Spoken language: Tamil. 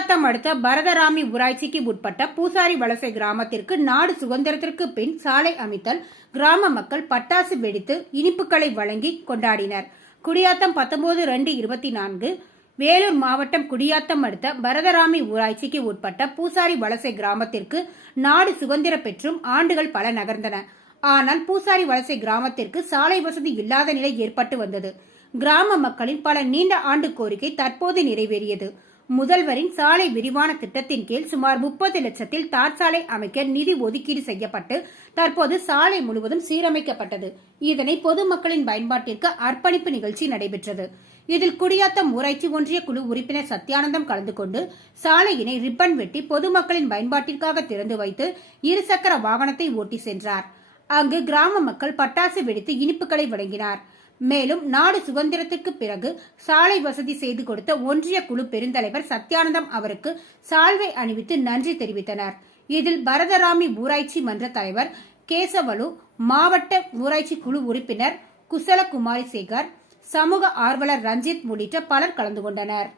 குடியாத்தம் அடுத்த பரதராமி ஊராட்சிக்கு உட்பட்ட பூசாரி வலசை கிராமத்திற்கு நாடு சுதந்திரத்திற்கு பின் சாலை அமைத்தல் கிராம மக்கள் பட்டாசு வெடித்து இனிப்புகளை வழங்கி கொண்டாடினர். குடியாத்தம் பத்தொன்பது ரெண்டு இருபத்தி நான்கு வேலூர் மாவட்டம் குடியாத்தம் அடுத்த பரதராமி ஊராட்சிக்கு உட்பட்ட பூசாரி வலசை கிராமத்திற்கு நாடு சுதந்திரம் பெற்றும் ஆண்டுகள் பல நகர்ந்தன. ஆனால் பூசாரி வலசை கிராமத்திற்கு சாலை வசதி இல்லாத நிலை ஏற்பட்டு வந்தது. கிராம மக்களின் பல நீண்ட ஆண்டு கோரிக்கை தற்போது நிறைவேறியது. முதல்வரின் சாலை விரிவான திட்டத்தின் கீழ் சுமார் முப்பது லட்சத்தில் தார் சாலை அமைக்க நிதி ஒதுக்கீடு செய்யப்பட்டு தற்போது சாலை முழுவதும் சீரமைக்கப்பட்டது. இதனை பொதுமக்களின் பயன்பாட்டிற்கு அர்ப்பணிப்பு நிகழ்ச்சி நடைபெற்றது. இதில் குடியாத்தம் ஊராட்சி ஒன்றிய குழு உறுப்பினர் சத்யானந்தம் கலந்து கொண்டு சாலையினை ரிப்பன் வெட்டி பொதுமக்களின் பயன்பாட்டிற்காக திறந்து வைத்து இருசக்கர வாகனத்தை ஓட்டி சென்றார். அங்கு கிராம மக்கள் பட்டாசு வெடித்து இனிப்புகளை வழங்கினார். மேலும் நாடு சுதந்திரத்திற்கு பிறகு சாலை வசதி செய்து கொடுத்த ஒன்றிய குழு பெருந்தலைவர் சத்யானந்தம் அவருக்கு சால்வை அணிவித்து நன்றி தெரிவித்தனர். இதில் பரதராமி ஊராட்சி மன்ற தலைவர் கேசவலு மாவட்ட ஊராட்சி குழு உறுப்பினர் குசலகுமாரி சேகர் சமூக ஆர்வலர் ரஞ்சித் உள்ளிட்ட பலர் கலந்து கொண்டனர்.